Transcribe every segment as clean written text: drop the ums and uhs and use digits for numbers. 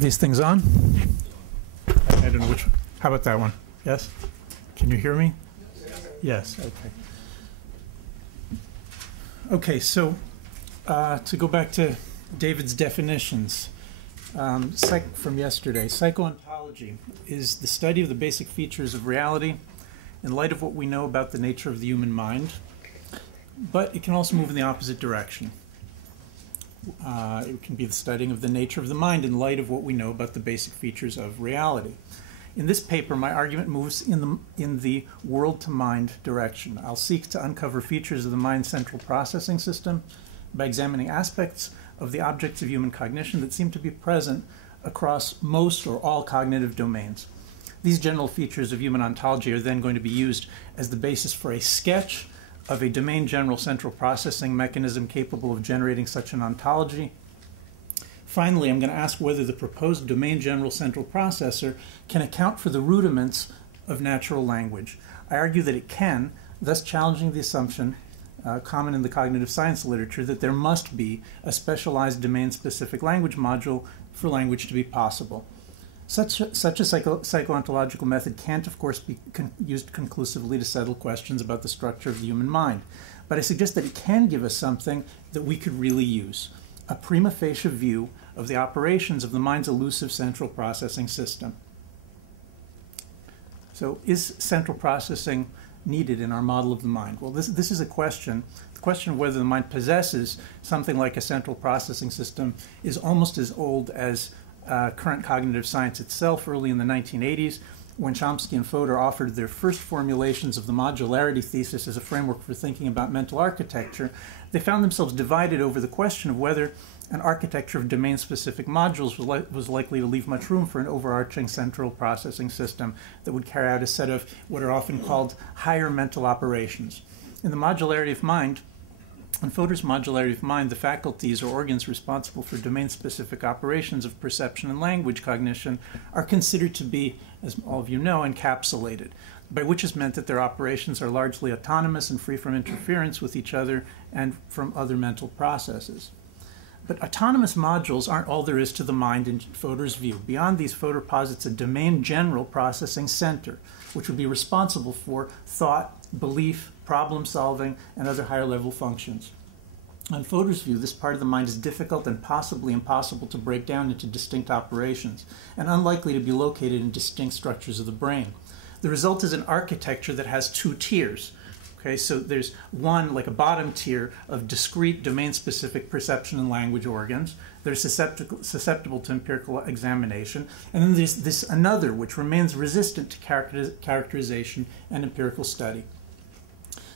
these things on? I don't know which. How about that one? Yes? Can you hear me? Yes, okay. Okay, so to go back to David's definitions from yesterday, psycho-ontology is the study of the basic features of reality in light of what we know about the nature of the human mind, but it can also move in the opposite direction. It can be the studying of the nature of the mind in light of what we know about the basic features of reality. In this paper, my argument moves in the world-to-mind direction. I'll seek to uncover features of the mind's central processing system by examining aspects of the objects of human cognition that seem to be present across most or all cognitive domains. These general features of human ontology are then going to be used as the basis for a sketch of a domain general central processing mechanism capable of generating such an ontology. Finally, I'm going to ask whether the proposed domain general central processor can account for the rudiments of natural language. I argue that it can, thus challenging the assumption common in the cognitive science literature that there must be a specialized domain-specific language module for language to be possible. Such a psycho-ontological method can't, of course, be used conclusively to settle questions about the structure of the human mind, but I suggest that it can give us something that we could really use, a prima facie view of the operations of the mind's elusive central processing system. So is central processing needed in our model of the mind? Well, this is a question. The question of whether the mind possesses something like a central processing system is almost as old as current cognitive science itself. Early in the 1980s, when Chomsky and Fodor offered their first formulations of the modularity thesis as a framework for thinking about mental architecture, they found themselves divided over the question of whether an architecture of domain-specific modules was likely to leave much room for an overarching central processing system that would carry out a set of what are often called higher mental operations. In the modularity of mind, in Fodor's modularity of mind, the faculties or organs responsible for domain-specific operations of perception and language cognition are considered to be, as all of you know, encapsulated, by which is meant that their operations are largely autonomous and free from interference with each other and from other mental processes. But autonomous modules aren't all there is to the mind in Fodor's view. Beyond these, Fodor posits a domain general processing center, which would be responsible for thought, belief, problem solving, and other higher level functions. On Fodor's view, this part of the mind is difficult and possibly impossible to break down into distinct operations, and unlikely to be located in distinct structures of the brain. The result is an architecture that has two tiers. Okay, so there's one, like a bottom tier, of discrete domain-specific perception and language organs that are susceptible to empirical examination. And then there's this another, which remains resistant to characterization and empirical study.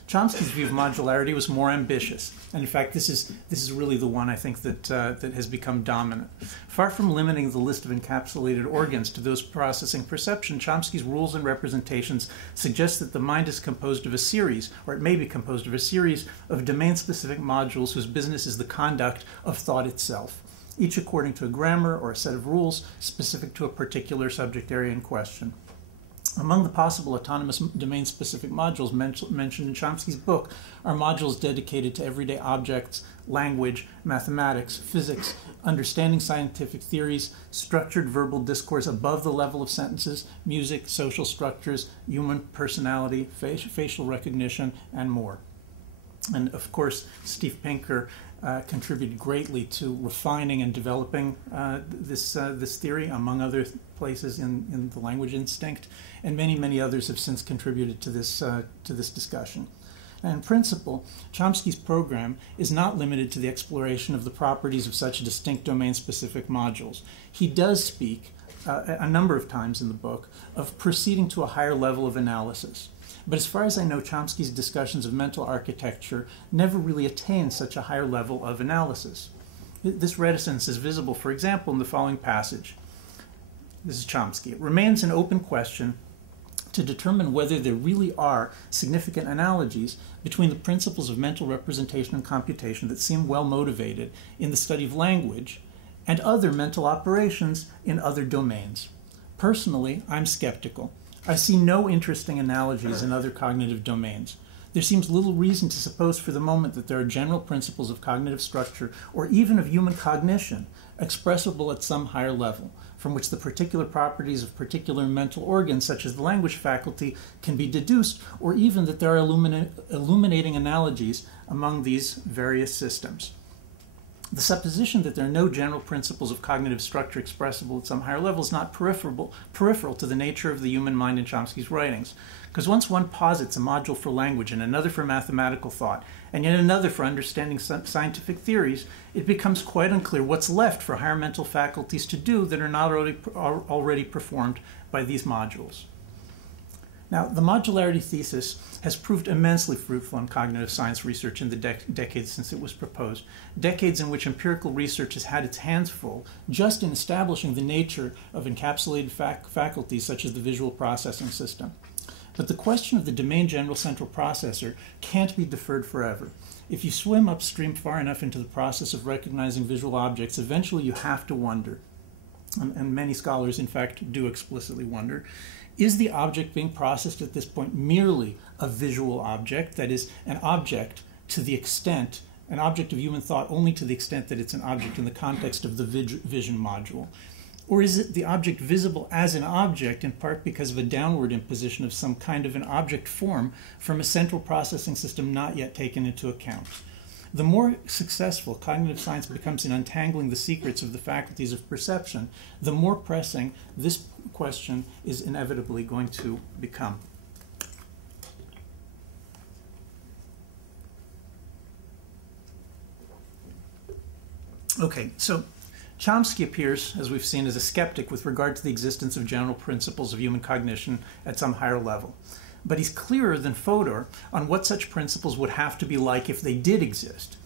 Chomsky's view of modularity was more ambitious, and in fact, this is really the one I think that has become dominant. Far from limiting the list of encapsulated organs to those processing perception, Chomsky's rules and representations suggest that the mind is composed of a series, or it may be composed of a series of domain-specific modules whose business is the conduct of thought itself, each according to a grammar or a set of rules specific to a particular subject area in question. Among the possible autonomous domain-specific modules mentioned in Chomsky's book are modules dedicated to everyday objects, language, mathematics, physics, understanding scientific theories, structured verbal discourse above the level of sentences, music, social structures, human personality, facial recognition, and more. And of course, Steve Pinker contributed greatly to refining and developing this theory, among other places in the language instinct, and many others have since contributed to this discussion. And in principle, Chomsky's program is not limited to the exploration of the properties of such distinct domain-specific modules. He does speak a number of times in the book of proceeding to a higher level of analysis. But as far as I know, Chomsky's discussions of mental architecture never really attain such a higher level of analysis. This reticence is visible, for example, in the following passage. This is Chomsky. It remains an open question to determine whether there really are significant analogies between the principles of mental representation and computation that seem well motivated in the study of language and other mental operations in other domains. Personally, I'm skeptical. I see no interesting analogies in other cognitive domains. there seems little reason to suppose for the moment that there are general principles of cognitive structure or even of human cognition expressible at some higher level, from which the particular properties of particular mental organs, such as the language faculty, can be deduced, or even that there are illuminating analogies among these various systems. The supposition that there are no general principles of cognitive structure expressible at some higher level is not peripheral to the nature of the human mind in Chomsky's writings. Because once one posits a module for language and another for mathematical thought, and yet another for understanding scientific theories, it becomes quite unclear what's left for higher mental faculties to do that are not already performed by these modules. Now, the modularity thesis has proved immensely fruitful in cognitive science research in the decades since it was proposed, decades in which empirical research has had its hands full just in establishing the nature of encapsulated faculties such as the visual processing system. But the question of the domain general central processor can't be deferred forever. If you swim upstream far enough into the process of recognizing visual objects, eventually you have to wonder, and many scholars in fact do explicitly wonder, is the object being processed at this point merely a visual object, that is, an object to the extent, an object of human thought only to the extent that it's an object in the context of the vision module? Or is it the object visible as an object in part because of a downward imposition of some kind of an object form from a central processing system not yet taken into account? The more successful cognitive science becomes in untangling the secrets of the faculties of perception, the more pressing this question is inevitably going to become. Okay, so Chomsky appears, as we've seen, as a skeptic with regard to the existence of general principles of human cognition at some higher level. But he's clearer than Fodor on what such principles would have to be like if they did exist.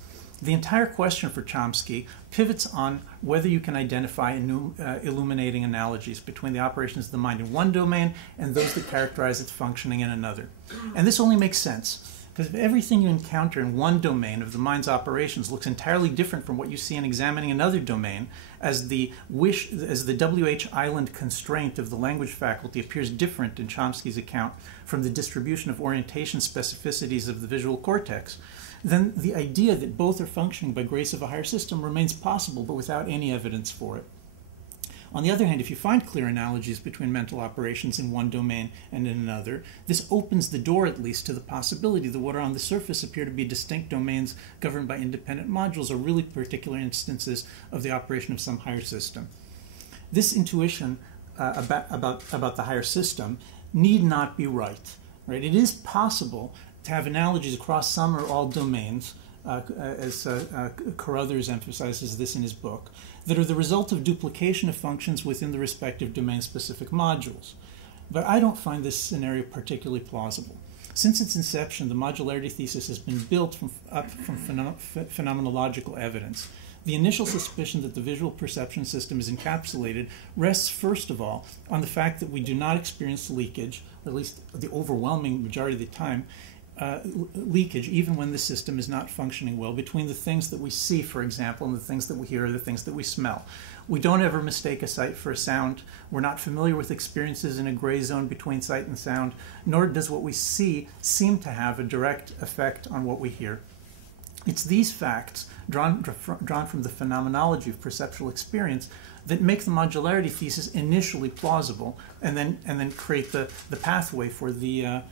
The entire question for Chomsky pivots on whether you can identify illuminating analogies between the operations of the mind in one domain and those that characterize its functioning in another. And this only makes sense, because if everything you encounter in one domain of the mind's operations looks entirely different from what you see in examining another domain, as the W.H. Island constraint of the language faculty appears different in Chomsky's account from the distribution of orientation specificities of the visual cortex, then the idea that both are functioning by grace of a higher system remains possible, but without any evidence for it. On the other hand, if you find clear analogies between mental operations in one domain and in another, this opens the door at least to the possibility that what are on the surface appear to be distinct domains governed by independent modules are really particular instances of the operation of some higher system. This intuition about the higher system need not be right. It is possible to have analogies across some or all domains, as Carruthers emphasizes this in his book, that are the result of duplication of functions within the respective domain-specific modules. But I don't find this scenario particularly plausible. Since its inception, the modularity thesis has been built from phenomenological evidence. The initial suspicion that the visual perception system is encapsulated rests, first of all, on the fact that we do not experience leakage, or at least the overwhelming majority of the time, leakage, even when the system is not functioning well, between the things that we see, for example, and the things that we hear, or the things that we smell. We don't ever mistake a sight for a sound. We're not familiar with experiences in a gray zone between sight and sound, nor does what we see seem to have a direct effect on what we hear. It's these facts, drawn from the phenomenology of perceptual experience, that make the modularity thesis initially plausible, and then create the pathway for the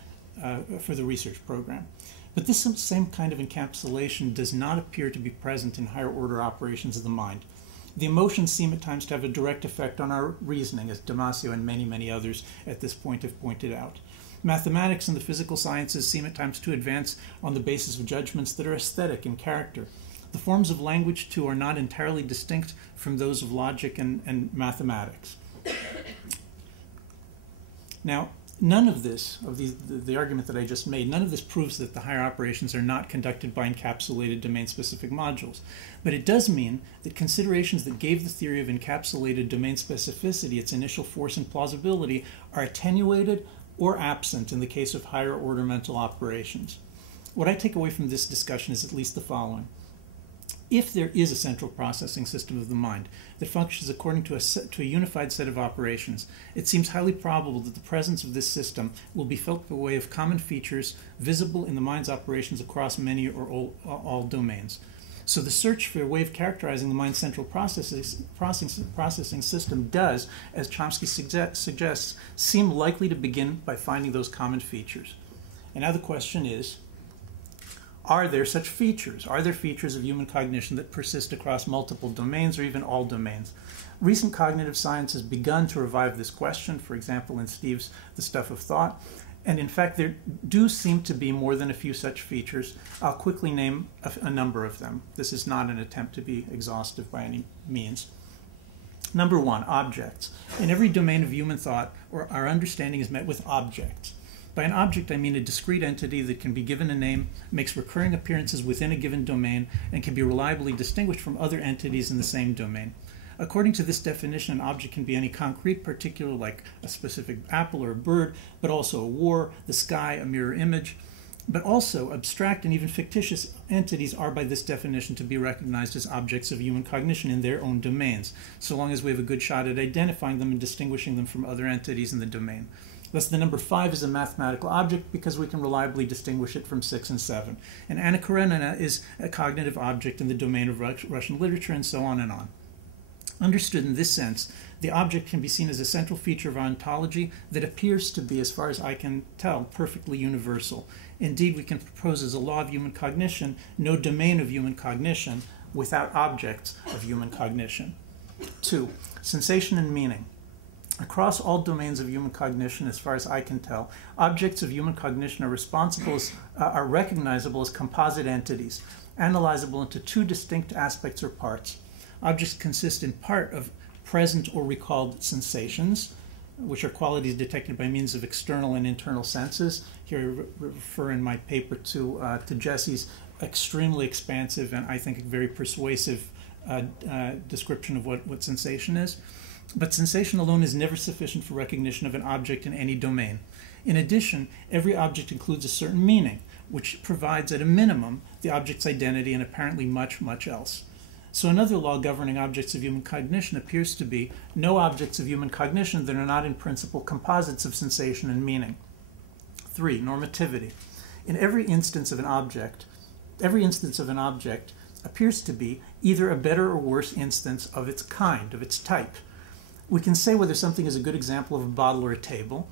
research program. But this same kind of encapsulation does not appear to be present in higher order operations of the mind. The emotions seem at times to have a direct effect on our reasoning, as Damasio and many, many others at this point have pointed out. Mathematics and the physical sciences seem at times to advance on the basis of judgments that are aesthetic in character. The forms of language, too, are not entirely distinct from those of logic and mathematics. Now, none of this, of the argument that I just made, none of this proves that the higher operations are not conducted by encapsulated domain-specific modules. But it does mean that considerations that gave the theory of encapsulated domain specificity its initial force and plausibility are attenuated or absent in the case of higher order mental operations. What I take away from this discussion is at least the following. If there is a central processing system of the mind that functions according to a unified set of operations, it seems highly probable that the presence of this system will be felt by way of common features visible in the mind's operations across many or all domains. So the search for a way of characterizing the mind's central processing system does, as Chomsky suggests, seem likely to begin by finding those common features. And now the question is, are there such features? Are there features of human cognition that persist across multiple domains or even all domains? Recent cognitive science has begun to revive this question, for example, in Steve's The Stuff of Thought. And in fact, there do seem to be more than a few such features. I'll quickly name a number of them. This is not an attempt to be exhaustive by any means. Number one, objects. In every domain of human thought, our understanding is met with objects. By an object, I mean a discrete entity that can be given a name, makes recurring appearances within a given domain, and can be reliably distinguished from other entities in the same domain. According to this definition, an object can be any concrete particular, like a specific apple or a bird, but also a war, the sky, a mirror image. But also, abstract and even fictitious entities are by this definition to be recognized as objects of human cognition in their own domains, so long as we have a good shot at identifying them and distinguishing them from other entities in the domain. Thus, the number 5 is a mathematical object because we can reliably distinguish it from 6 and 7. And Anna Karenina is a cognitive object in the domain of Russian literature, and so on and on. Understood in this sense, the object can be seen as a central feature of ontology that appears to be, as far as I can tell, perfectly universal. Indeed, we can propose as a law of human cognition no domain of human cognition without objects of human cognition. 2. Sensation and meaning. Across all domains of human cognition, as far as I can tell, objects of human cognition are recognizable as composite entities, analyzable into 2 distinct aspects or parts. Objects consist in part of present or recalled sensations, which are qualities detected by means of external and internal senses. Here I refer in my paper to Jesse's extremely expansive and I think very persuasive description of what sensation is. But sensation alone is never sufficient for recognition of an object in any domain. In addition, every object includes a certain meaning, which provides at a minimum the object's identity and apparently much, much else. So another law governing objects of human cognition appears to be no objects of human cognition that are not in principle composites of sensation and meaning. 3. Normativity. In every instance of an object appears to be either a better or worse instance of its kind, of its type. We can say whether something is a good example of a bottle or a table,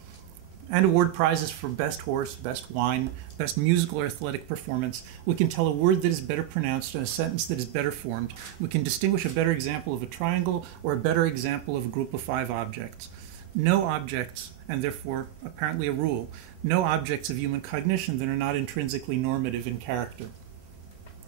and award prizes for best horse, best wine, best musical or athletic performance. We can tell a word that is better pronounced and a sentence that is better formed. We can distinguish a better example of a triangle or a better example of a group of 5 objects. No objects, and therefore apparently a rule, no objects of human cognition that are not intrinsically normative in character.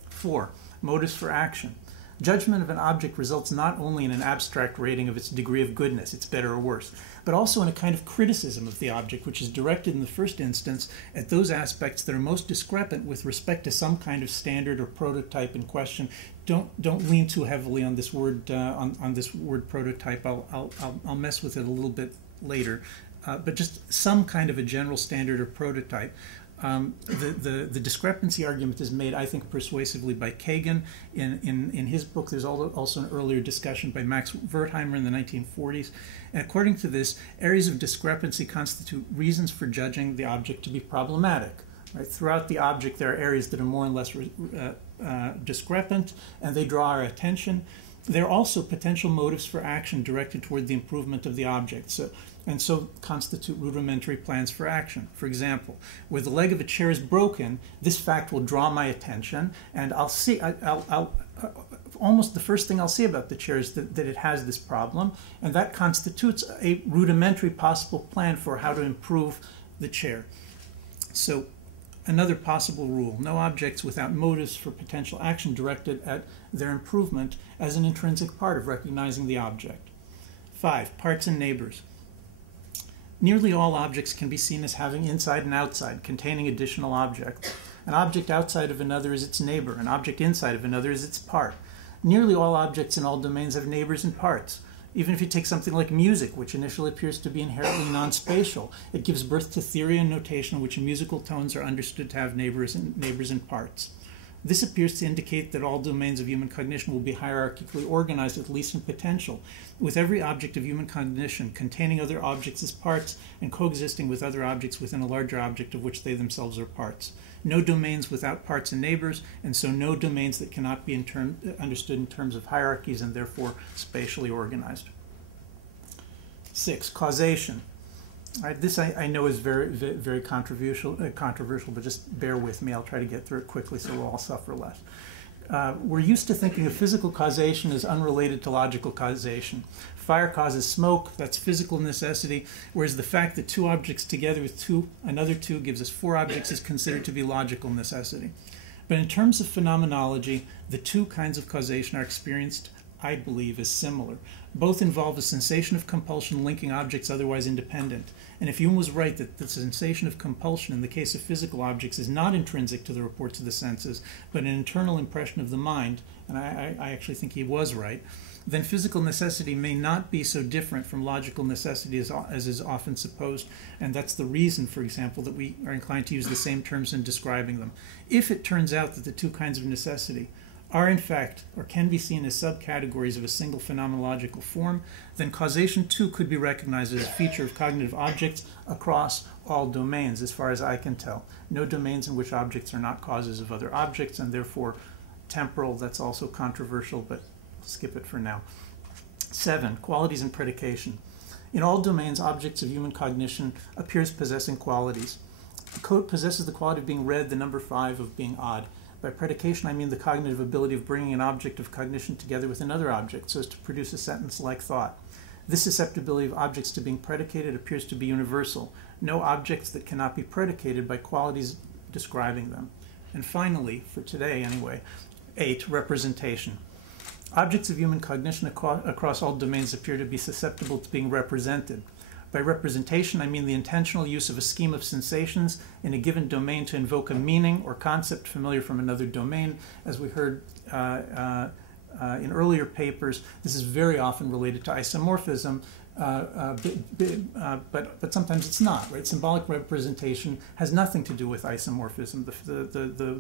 4. Motives for action. Judgment of an object results not only in an abstract rating of its degree of goodness, its better or worse, but also in a kind of criticism of the object, which is directed in the first instance at those aspects that are most discrepant with respect to some kind of standard or prototype in question. Don't lean too heavily on this word on this word prototype. I'll mess with it a little bit later, but just some kind of a general standard or prototype. The discrepancy argument is made, I think, persuasively by Kagan in his book. There's also an earlier discussion by Max Wertheimer in the 1940s. And according to this, areas of discrepancy constitute reasons for judging the object to be problematic. Right? Throughout the object, there are areas that are more and less discrepant, and they draw our attention. There are also potential motives for action directed toward the improvement of the object, and so constitute rudimentary plans for action. For example, where the leg of a chair is broken, this fact will draw my attention, and almost the first thing I'll see about the chair is that it has this problem, and that constitutes a rudimentary possible plan for how to improve the chair. So another possible rule, no objects without motives for potential action directed at their improvement as an intrinsic part of recognizing the object. 5. Parts and neighbors. Nearly all objects can be seen as having inside and outside, containing additional objects. An object outside of another is its neighbor. An object inside of another is its part. Nearly all objects in all domains have neighbors and parts. Even if you take something like music, which initially appears to be inherently non-spatial, it gives birth to theory and notation in which musical tones are understood to have neighbors and parts. This appears to indicate that all domains of human cognition will be hierarchically organized, at least in potential, with every object of human cognition containing other objects as parts and coexisting with other objects within a larger object of which they themselves are parts. No domains without parts and neighbors, and so no domains that cannot be understood in terms of hierarchies and therefore spatially organized. 6. Causation. All right, this I know is very controversial, but just bear with me. I'll try to get through it quickly so we'll all suffer less. We're used to thinking of physical causation as unrelated to logical causation. Fire causes smoke, that's physical necessity, whereas the fact that two objects together with another two gives us four objects is considered to be logical necessity. But in terms of phenomenology, the two kinds of causation are experienced, I believe, as similar. Both involve a sensation of compulsion linking objects otherwise independent. And if Hume was right that the sensation of compulsion in the case of physical objects is not intrinsic to the reports of the senses, but an internal impression of the mind, and I actually think he was right, then physical necessity may not be so different from logical necessity as is often supposed, and that's the reason, for example, that we are inclined to use the same terms in describing them. If it turns out that the two kinds of necessity are in fact, or can be seen as subcategories of a single phenomenological form, then causation too could be recognized as a feature of cognitive objects across all domains, as far as I can tell. No domains in which objects are not causes of other objects, and therefore temporal. That's also controversial, but skip it for now. 7. Qualities and predication. In all domains, objects of human cognition appears possessing qualities. The coat possesses the quality of being red, the number 5 of being odd. By predication, I mean the cognitive ability of bringing an object of cognition together with another object so as to produce a sentence-like thought. This susceptibility of objects to being predicated appears to be universal. No objects that cannot be predicated by qualities describing them. And finally, for today anyway, 8. Representation. Objects of human cognition across all domains appear to be susceptible to being represented. By representation, I mean the intentional use of a scheme of sensations in a given domain to invoke a meaning or concept familiar from another domain. As we heard in earlier papers, this is very often related to isomorphism, but sometimes it's not, right? Symbolic representation has nothing to do with isomorphism.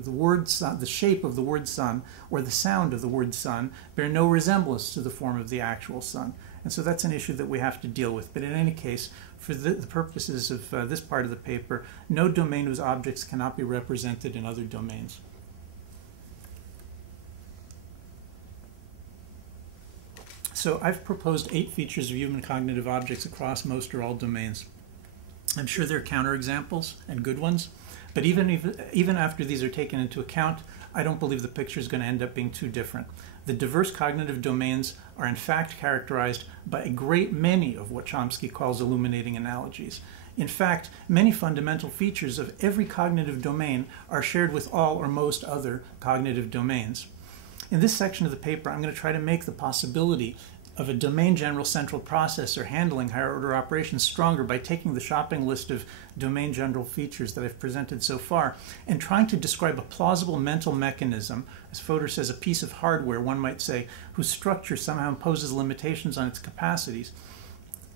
The word sun, the shape of the word sun or the sound of the word sun bear no resemblance to the form of the actual sun. And so that's an issue that we have to deal with. But in any case, for the purposes of this part of the paper, no domain whose objects cannot be represented in other domains. So I've proposed 8 features of human cognitive objects across most or all domains. I'm sure there are counterexamples and good ones, but even after these are taken into account, I don't believe the picture is going to end up being too different. The diverse cognitive domains are in fact characterized by a great many of what Chomsky calls illuminating analogies. In fact, many fundamental features of every cognitive domain are shared with all or most other cognitive domains. In this section of the paper, I'm going to try to make the possibility of a domain-general central processor handling higher-order operations stronger by taking the shopping list of domain-general features that I've presented so far and trying to describe a plausible mental mechanism, as Fodor says, a piece of hardware, one might say, whose structure somehow imposes limitations on its capacities,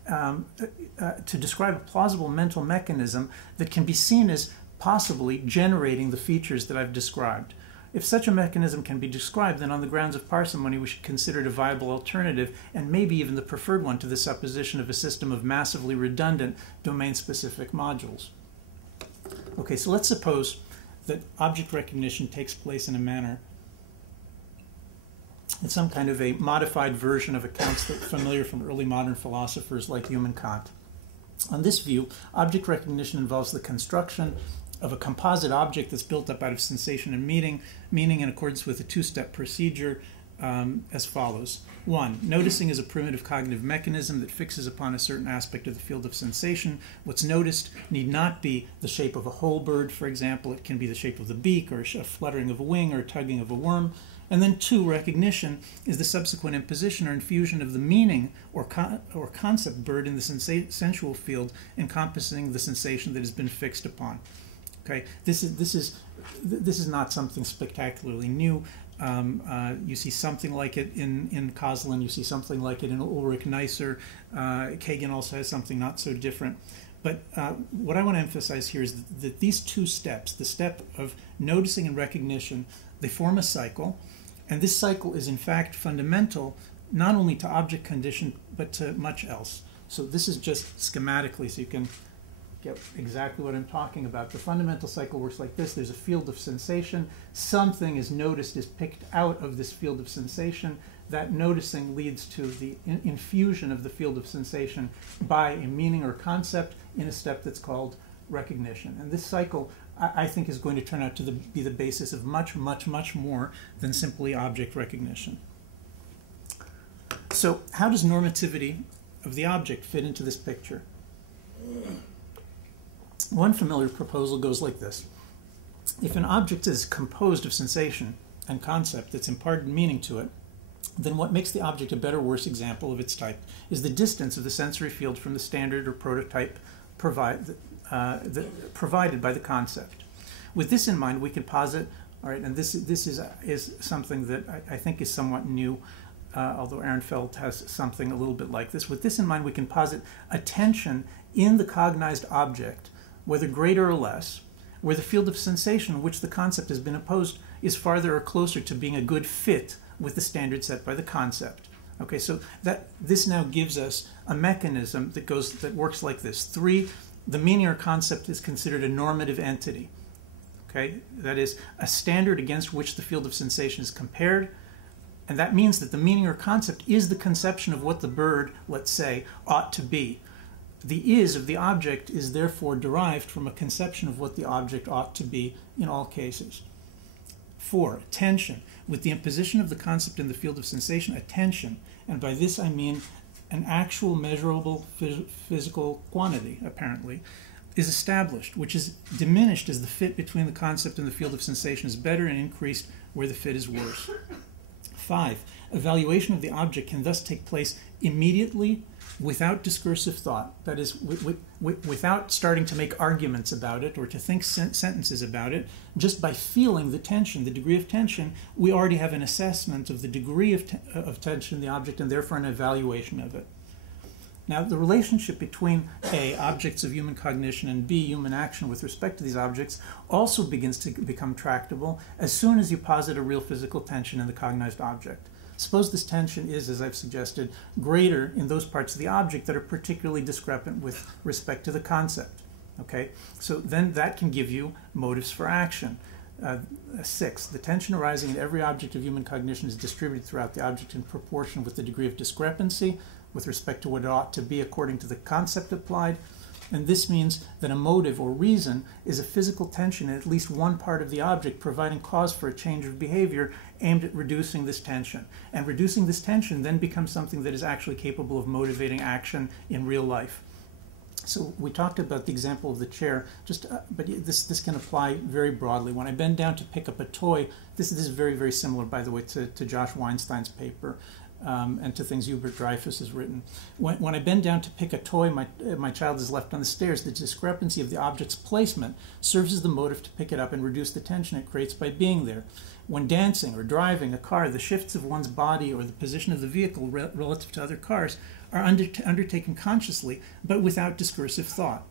to describe a plausible mental mechanism that can be seen as possibly generating the features that I've described. If such a mechanism can be described, then on the grounds of parsimony, we should consider it a viable alternative, and maybe even the preferred one, to the supposition of a system of massively redundant domain-specific modules. Okay, so let's suppose that object recognition takes place in a manner, in some kind of a modified version of accounts that are familiar from early modern philosophers like Hume and Kant. On this view, object recognition involves the construction of a composite object that's built up out of sensation and meaning in accordance with a 2-step procedure as follows. 1. Noticing is a primitive cognitive mechanism that fixes upon a certain aspect of the field of sensation. What's noticed need not be the shape of a whole bird, for example. It can be the shape of the beak, or a fluttering of a wing, or a tugging of a worm. And then 2, recognition is the subsequent imposition or infusion of the meaning or concept bird in the sensual field encompassing the sensation that has been fixed upon. Okay, this is not something spectacularly new. You see something like it in Koslin. You see something like it in Ulrich Neisser. Kagan also has something not so different. But what I want to emphasize here is that these two steps, the step of noticing and recognition, they form a cycle. And this cycle is in fact fundamental not only to object condition, but to much else. So this is just schematically so you can get exactly what I'm talking about. The fundamental cycle works like this. There's a field of sensation. Something is noticed, is picked out of this field of sensation. That noticing leads to the infusion of the field of sensation by a meaning or concept in a step that's called recognition. And this cycle, I think, is going to turn out to be the basis of much, much, much more than simply object recognition. So how does normativity of the object fit into this picture? One familiar proposal goes like this. If an object is composed of sensation and concept that's imparted meaning to it, then what makes the object a better or worse example of its type is the distance of the sensory field from the standard or prototype provided by the concept. With this in mind, we can posit, all right, and this is something that I think is somewhat new, although Ehrenfeld has something a little bit like this. With this in mind, we can posit a tension in the cognized object, whether greater or less, where the field of sensation in which the concept has been opposed is farther or closer to being a good fit with the standard set by the concept. Okay, so this now gives us a mechanism that works like this. 3, the meaning or concept is considered a normative entity. Okay, that is a standard against which the field of sensation is compared, and that means that the meaning or concept is the conception of what the bird, let's say, ought to be. The is of the object is therefore derived from a conception of what the object ought to be in all cases. 4, tension. With the imposition of the concept in the field of sensation, a tension, and by this I mean an actual measurable physical quantity, apparently, is established, which is diminished as the fit between the concept and the field of sensation is better and increased where the fit is worse. 5, evaluation of the object can thus take place immediately without discursive thought, that is, without starting to make arguments about it or to think sentences about it. Just by feeling the tension, the degree of tension, we already have an assessment of the degree of tension in the object and therefore an evaluation of it. Now, the relationship between A, objects of human cognition, and B, human action with respect to these objects also begins to become tractable as soon as you posit a real physical tension in the cognized object. Suppose this tension is, as I've suggested, greater in those parts of the object that are particularly discrepant with respect to the concept. Okay, so then that can give you motives for action. 6, the tension arising in every object of human cognition is distributed throughout the object in proportion with the degree of discrepancy with respect to what it ought to be according to the concept applied. And this means that a motive or reason is a physical tension in at least one part of the object, providing cause for a change of behavior aimed at reducing this tension. And reducing this tension then becomes something that is actually capable of motivating action in real life. So we talked about the example of the chair, but this can apply very broadly. When I bend down to pick up a toy, this is very, very similar, by the way, to Josh Weinstein's paper. And to things Hubert Dreyfus has written. When I bend down to pick a toy, my child is left on the stairs. The discrepancy of the object's placement serves as the motive to pick it up and reduce the tension it creates by being there. When dancing or driving a car, the shifts of one's body or the position of the vehicle relative to other cars are undertaken consciously, but without discursive thought,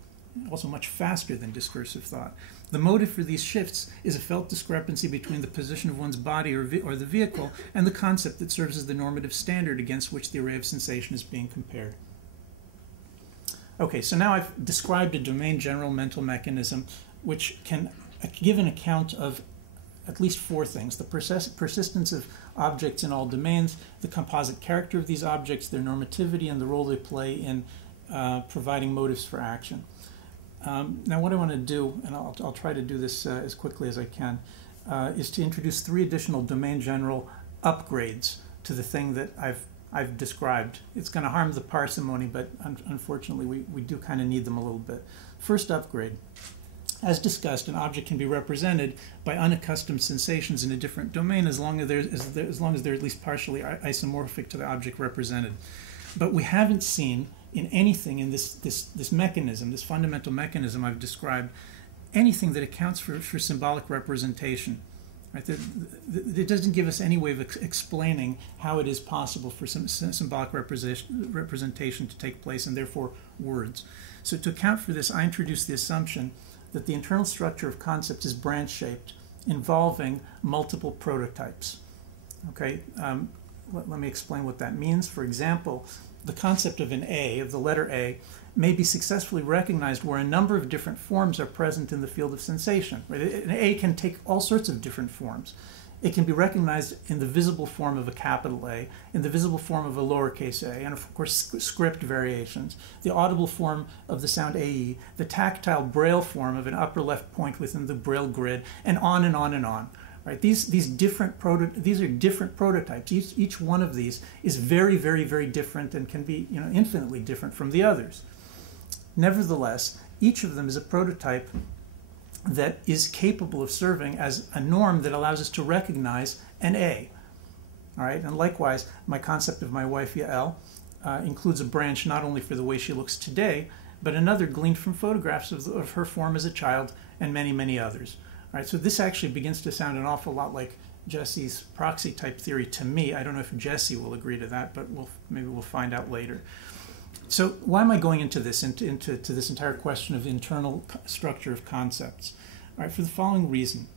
also much faster than discursive thought. The motive for these shifts is a felt discrepancy between the position of one's body or the vehicle and the concept that serves as the normative standard against which the array of sensation is being compared. Okay, so now I've described a domain general mental mechanism which can give an account of at least 4 things: the persistence of objects in all domains, the composite character of these objects, their normativity, and the role they play in providing motives for action. Now what I want to do, and I'll try to do this as quickly as I can, is to introduce 3 additional domain general upgrades to the thing that I've described. It's going to harm the parsimony, but unfortunately we do kind of need them a little bit. First upgrade. As discussed, an object can be represented by unaccustomed sensations in a different domain as long as they're at least partially isomorphic to the object represented. But we haven't seen in anything in this mechanism, this fundamental mechanism I've described, anything that accounts for symbolic representation Right? It doesn't give us any way of explaining how it is possible for some symbolic representation to take place, and therefore words. So to account for this, I introduced the assumption that the internal structure of concepts is branch-shaped, involving multiple prototypes. Okay, let me explain what that means. For example, the concept of an A, of the letter A, may be successfully recognized where a number of different forms are present in the field of sensation. Right? An A can take all sorts of different forms. It can be recognized in the visible form of a capital A, in the visible form of a lowercase a, and of course script variations, the audible form of the sound AE, the tactile braille form of an upper left point within the braille grid, and on and on and on. Right? These are different prototypes. Each one of these is very, very, very different and can be, infinitely different from the others. Nevertheless, each of them is a prototype that is capable of serving as a norm that allows us to recognize an A. All right, and likewise, my concept of my wife Yael includes a branch not only for the way she looks today, but another gleaned from photographs of her form as a child and many, many others. All right, so this actually begins to sound an awful lot like Jesse's proxy type theory to me. I don't know if Jesse will agree to that, but maybe we'll find out later. So why am I going into this, into this entire question of internal structure of concepts? All right, for the following reason.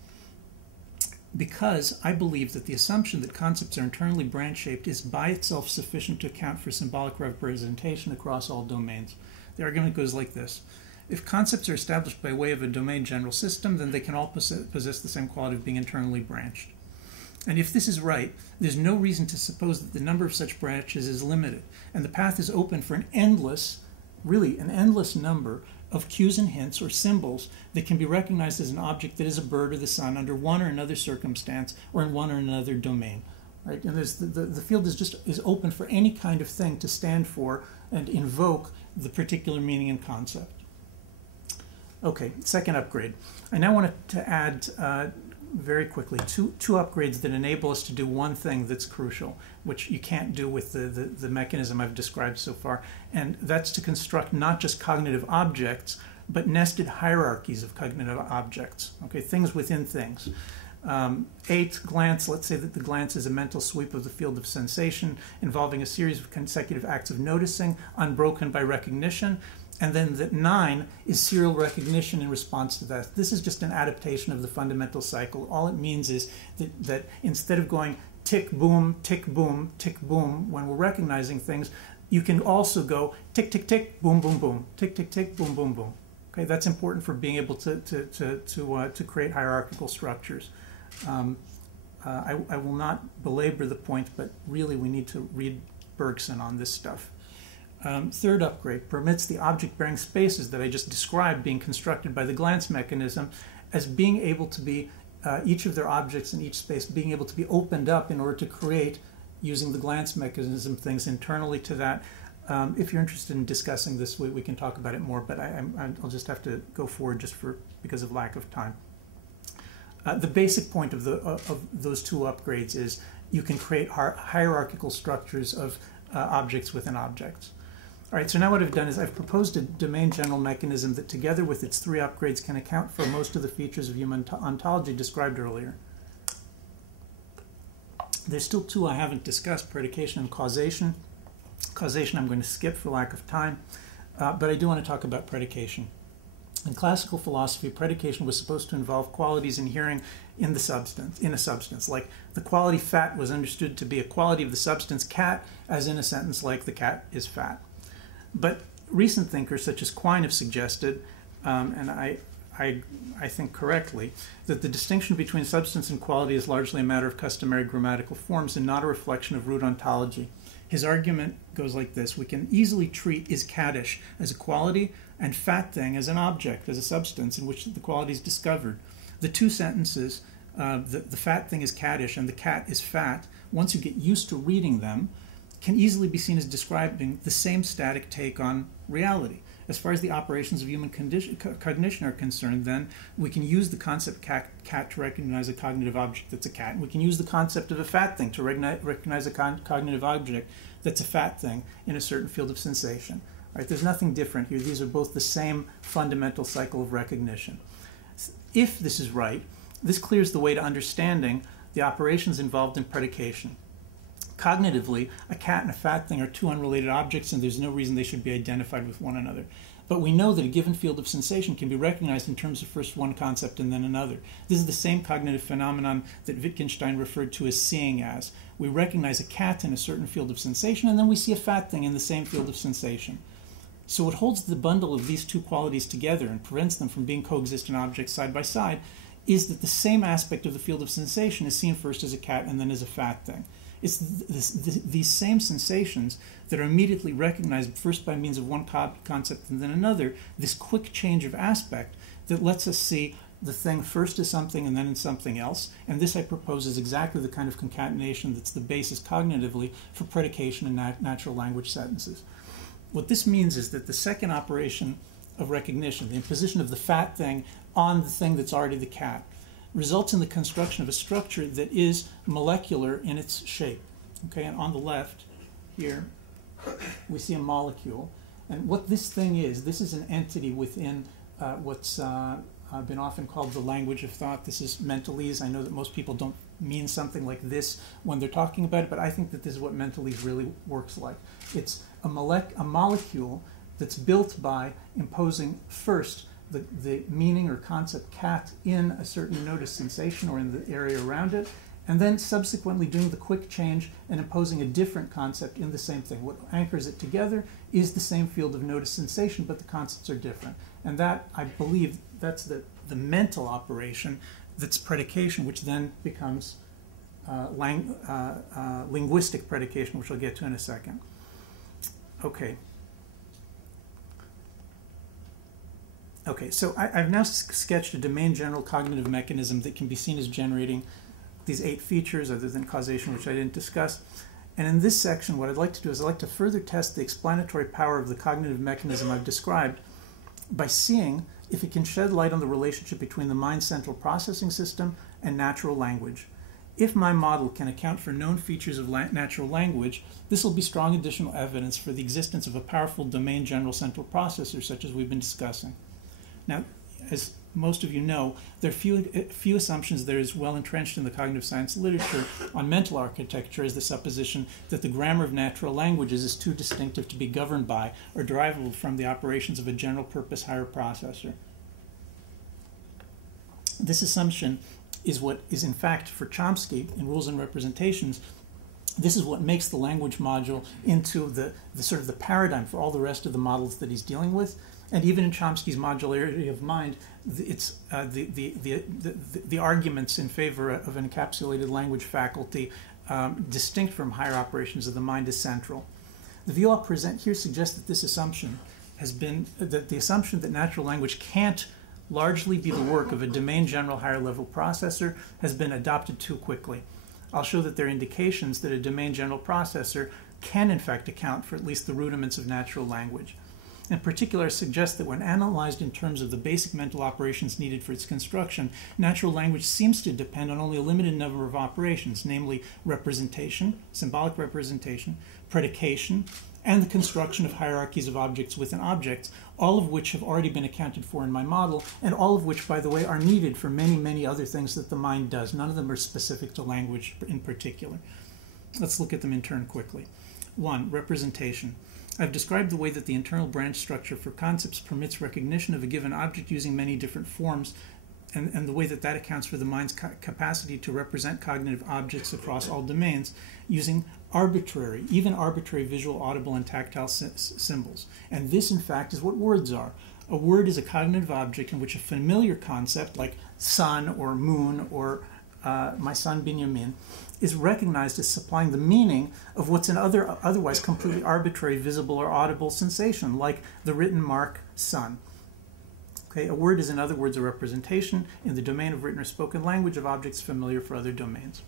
Because I believe that the assumption that concepts are internally branch-shaped is by itself sufficient to account for symbolic representation across all domains. The argument goes like this. If concepts are established by way of a domain general system, then they can all possess the same quality of being internally branched. And if this is right, there's no reason to suppose that the number of such branches is limited, and the path is open for an endless number of cues and hints or symbols that can be recognized as an object that is a bird or the sun under one or another circumstance or in one or another domain. Right? And the field is open for any kind of thing to stand for and invoke the particular meaning and concept. Okay, second upgrade. I now want to add very quickly two upgrades that enable us to do one thing that's crucial, which you can't do with the mechanism I've described so far, and that's to construct not just cognitive objects, but nested hierarchies of cognitive objects, okay, things within things. Glance, let's say that the glance is a mental sweep of the field of sensation involving a series of consecutive acts of noticing, unbroken by recognition. And then that 9 is serial recognition in response to that. This is just an adaptation of the fundamental cycle. All it means is that instead of going tick, boom, tick, boom, tick, boom, when we're recognizing things, you can also go tick, tick, tick, boom, boom, boom, tick, tick, tick, boom, boom, boom. Okay, that's important for being able to create hierarchical structures. I will not belabor the point, but really we need to read Bergson on this stuff. Third upgrade permits the object-bearing spaces that I just described being constructed by the glance mechanism as being able to be, each of their objects in each space being able to be opened up in order to create, using the glance mechanism, things internally to that. If you're interested in discussing this, we can talk about it more, but I'll just have to go forward just because of lack of time. The basic point of those two upgrades is you can create hierarchical structures of objects within objects. All right, so now what I've done is I've proposed a domain general mechanism that together with its 3 upgrades can account for most of the features of human ontology described earlier. There's still 2 I haven't discussed, predication and causation. Causation I'm going to skip for lack of time, but I do want to talk about predication. In classical philosophy, predication was supposed to involve qualities inhering in a substance, like the quality fat was understood to be a quality of the substance cat, as in a sentence like the cat is fat. But recent thinkers such as Quine have suggested, and I think correctly, that the distinction between substance and quality is largely a matter of customary grammatical forms and not a reflection of root ontology. His argument goes like this: we can easily treat is caddish as a quality and fat thing as an object, as a substance in which the quality is discovered. The 2 sentences, the fat thing is caddish and the cat is fat, once you get used to reading them, can easily be seen as describing the same static take on reality. As far as the operations of human cognition are concerned, then, we can use the concept cat to recognize a cognitive object that's a cat. We can use the concept of a fat thing to recognize a cognitive object that's a fat thing in a certain field of sensation. Right? There's nothing different here. These are both the same fundamental cycle of recognition. If this is right, This clears the way to understanding the operations involved in predication. Cognitively, a cat and a fat thing are two unrelated objects, and there's no reason they should be identified with one another. But we know that a given field of sensation can be recognized in terms of first one concept and then another. This is the same cognitive phenomenon that Wittgenstein referred to as seeing as. We recognize a cat in a certain field of sensation, and then we see a fat thing in the same field of sensation. So what holds the bundle of these two qualities together and prevents them from being coexistent objects side by side is that the same aspect of the field of sensation is seen first as a cat and then as a fat thing. It's these same sensations that are immediately recognized first by means of one concept and then another, this quick change of aspect that lets us see the thing first as something and then as something else. And this, I propose, is exactly the kind of concatenation that's the basis cognitively for predication in natural language sentences. What this means is that the second operation of recognition, the imposition of the fat thing on the thing that's already the cat, results in the construction of a structure that is molecular in its shape. Okay, and on the left here, we see a molecule. And what this thing is, this is an entity within what's been often called the language of thought. This is mentalese. I know that most people don't mean something like this when they're talking about it, but I think that this is what mentalese really works like. It's a molecule that's built by imposing first the meaning or concept cat in a certain noticed sensation or in the area around it, and then subsequently doing the quick change and imposing a different concept in the same thing. What anchors it together is the same field of noticed sensation, but the concepts are different. And that, I believe, that's the mental operation that's predication, which then becomes linguistic predication, which I'll get to in a second. Okay. Okay, so I've now sketched a domain general cognitive mechanism that can be seen as generating these 8 features other than causation, which I didn't discuss. And in this section, what I'd like to do is I'd like to further test the explanatory power of the cognitive mechanism I've described by seeing if it can shed light on the relationship between the mind's central processing system and natural language. If my model can account for known features of natural language, this will be strong additional evidence for the existence of a powerful domain general central processor such as we've been discussing. Now, as most of you know, there are few assumptions that are as well entrenched in the cognitive science literature on mental architecture as the supposition that the grammar of natural languages is too distinctive to be governed by or derivable from the operations of a general-purpose higher processor. This assumption is what is, in fact, for Chomsky in Rules and Representations, this is what makes the language module into the sort of the paradigm for all the rest of the models that he's dealing with. And even in Chomsky's modularity of mind, it's the arguments in favor of an encapsulated language faculty distinct from higher operations of the mind is central. The view I'll present here suggests that this assumption has been, that the assumption that natural language can't largely be the work of a domain general higher level processor has been adopted too quickly. I'll show that there are indications that a domain general processor can in fact account for at least the rudiments of natural language. In particular, I suggest that when analyzed in terms of the basic mental operations needed for its construction, natural language seems to depend on only a limited number of operations, namely representation, symbolic representation, predication, and the construction of hierarchies of objects within objects, all of which have already been accounted for in my model, and all of which, by the way, are needed for many, many other things that the mind does. None of them are specific to language in particular. Let's look at them in turn quickly. 1. Representation. I've described the way that the internal branch structure for concepts permits recognition of a given object using many different forms, and the way that that accounts for the mind's capacity to represent cognitive objects across all domains using arbitrary, even arbitrary visual, audible, and tactile symbols. And this, in fact, is what words are. A word is a cognitive object in which a familiar concept like sun or moon or my son Binyamin is recognized as supplying the meaning of what's an otherwise completely arbitrary visible or audible sensation, like the written mark sun. Okay, a word is, in other words, a representation in the domain of written or spoken language of objects familiar for other domains.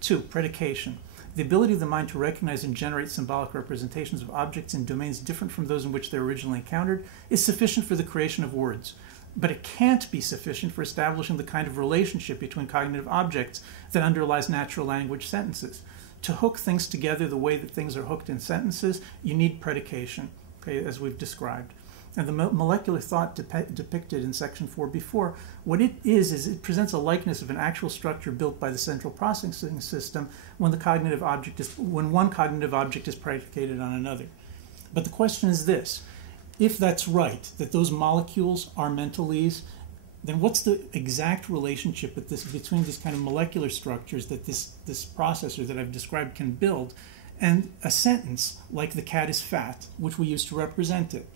2. Predication. The ability of the mind to recognize and generate symbolic representations of objects in domains different from those in which they were originally encountered is sufficient for the creation of words. But it can't be sufficient for establishing the kind of relationship between cognitive objects that underlies natural language sentences. To hook things together the way that things are hooked in sentences, you need predication, okay, as we've described. And the molecular thought depicted in section 4 before, what it is it presents a likeness of an actual structure built by the central processing system when one cognitive object is predicated on another. But the question is this: if that's right, that those molecules are mentales, then what's the exact relationship between these kind of molecular structures that this processor that I've described can build, and a sentence like "the cat is fat," which we use to represent it?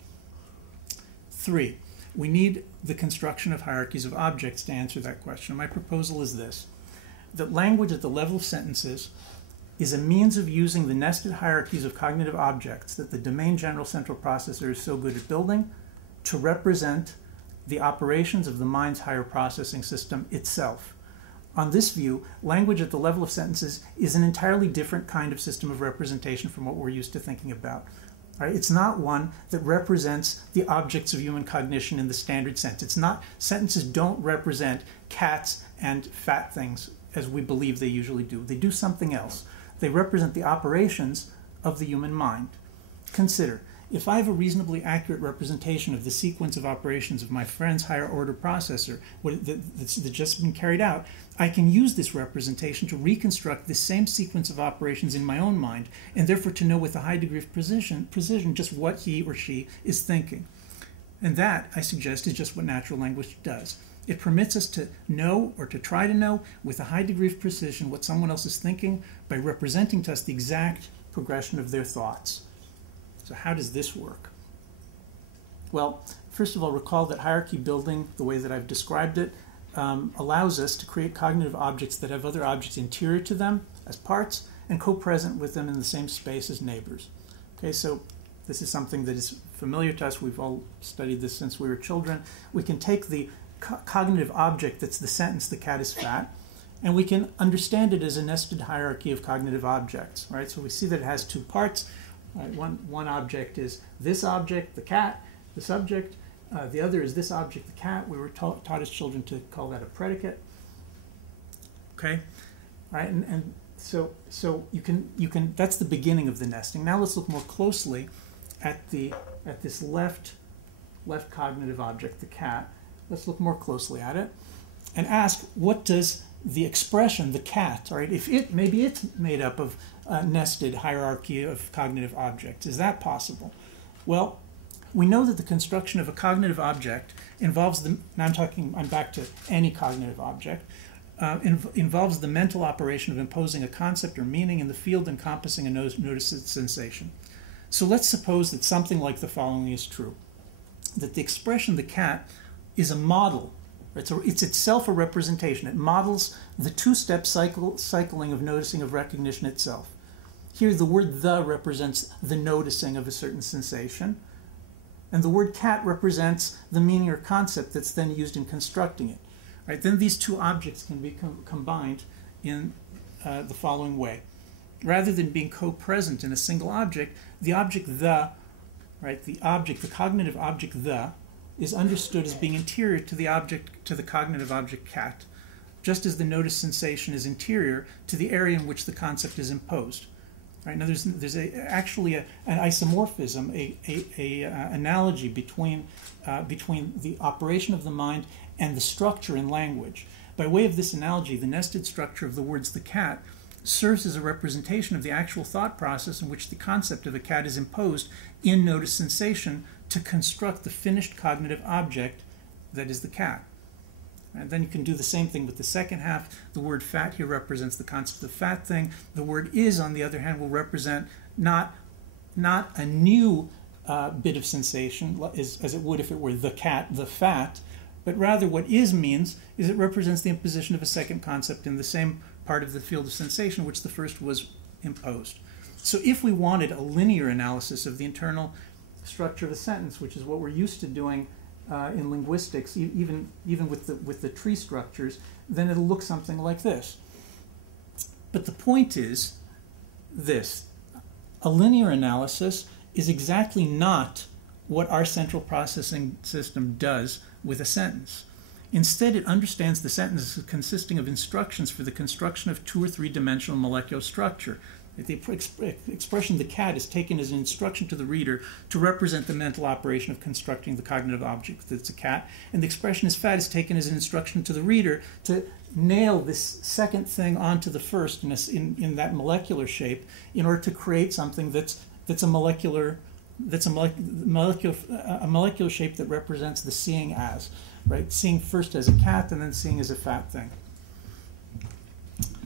3, we need the construction of hierarchies of objects to answer that question. My proposal is this: that language at the level of sentences is a means of using the nested hierarchies of cognitive objects that the domain general central processor is so good at building to represent the operations of the mind's higher processing system itself. On this view, language at the level of sentences is an entirely different kind of system of representation from what we're used to thinking about. Right? It's not one that represents the objects of human cognition in the standard sense. It's not, sentences don't represent cats and fat things as we believe they usually do. They do something else. They represent the operations of the human mind. Consider, if I have a reasonably accurate representation of the sequence of operations of my friend's higher order processor that's just been carried out, I can use this representation to reconstruct this same sequence of operations in my own mind, and therefore to know with a high degree of precision just what he or she is thinking. And that, I suggest, is just what natural language does. It permits us to know, or to try to know, with a high degree of precision what someone else is thinking by representing to us the exact progression of their thoughts. So how does this work? Well, first of all, recall that hierarchy building, the way that I've described it, allows us to create cognitive objects that have other objects interior to them as parts and co-present with them in the same space as neighbors. Okay, so this is something that is familiar to us. We've all studied this since we were children. We can take the cognitive object that's the sentence, "the cat is fat," and we can understand it as a nested hierarchy of cognitive objects, right? So we see that it has two parts. Right? One object is this object, the cat, the subject. The other is this object, the cat. We were taught as children to call that a predicate. Okay, right? And so you can. That's the beginning of the nesting. Now let's look more closely at this left cognitive object, the cat. Let's look more closely at it and ask, what does the expression, the cat, right? Maybe it's made up of a nested hierarchy of cognitive objects. Is that possible? Well, we know that the construction of a cognitive object involves I'm back to any cognitive object, involves the mental operation of imposing a concept or meaning in the field encompassing a noticed sensation. So let's suppose that something like the following is true: that the expression "the cat" is a model. Right? So it's itself a representation. It models the two-step cycling of noticing, of recognition itself. Here the word "the" represents the noticing of a certain sensation, and the word "cat" represents the meaning or concept that's then used in constructing it. Right? Then these two objects can be combined in the following way. Rather than being co-present in a single object, the object "the," right, the cognitive object "the," is understood as being interior to the cognitive object "cat," just as the noticed sensation is interior to the area in which the concept is imposed. Right? Now, there's actually an isomorphism, a analogy between the operation of the mind and the structure in language. By way of this analogy, the nested structure of the words "the cat" serves as a representation of the actual thought process in which the concept of a cat is imposed in noticed sensation to construct the finished cognitive object that is the cat. And then you can do the same thing with the second half. The word "fat" here represents the concept of fat thing. The word "is," on the other hand, will represent not a new bit of sensation, as it would if it were the cat, the fat, but rather what "is" means is it represents the imposition of a second concept in the same part of the field of sensation which the first was imposed. So if we wanted a linear analysis of the internal structure of a sentence, which is what we're used to doing in linguistics, even with the tree structures, then it'll look something like this. But the point is this: a linear analysis is exactly not what our central processing system does with a sentence. Instead, it understands the sentence as consisting of instructions for the construction of 2- or 3-dimensional molecular structure. The expression the cat is taken as an instruction to the reader to represent the mental operation of constructing the cognitive object that's a cat, and the expression is fat is taken as an instruction to the reader to nail this second thing onto the first in that molecular shape in order to create something that's a molecular shape that represents the seeing as, right? Seeing first as a cat and then seeing as a fat thing.